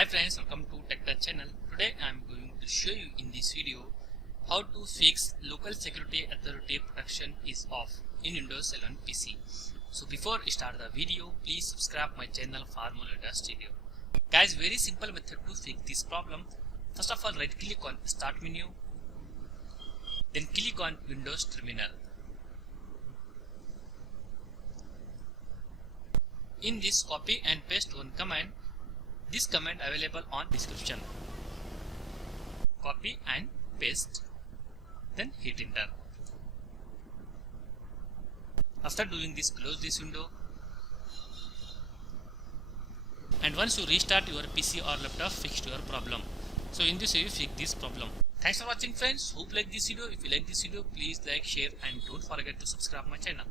Hi friends, welcome to TechTouch channel. Today I am going to show you in this video how to fix local security authority protection is off in Windows 11 PC. So before I start the video, please subscribe my channel for more latest video. Guys, very simple method to fix this problem. First of all, right click on Start menu, then click on Windows Terminal. In this, copy and paste one command. This command available on description. Copy and paste, then hit enter. After doing this, close this window. And once you restart your PC or laptop, fix your problem. So in this way, you fix this problem. Thanks for watching friends. Hope you like this video. If you like this video, please like, share and don't forget to subscribe my channel.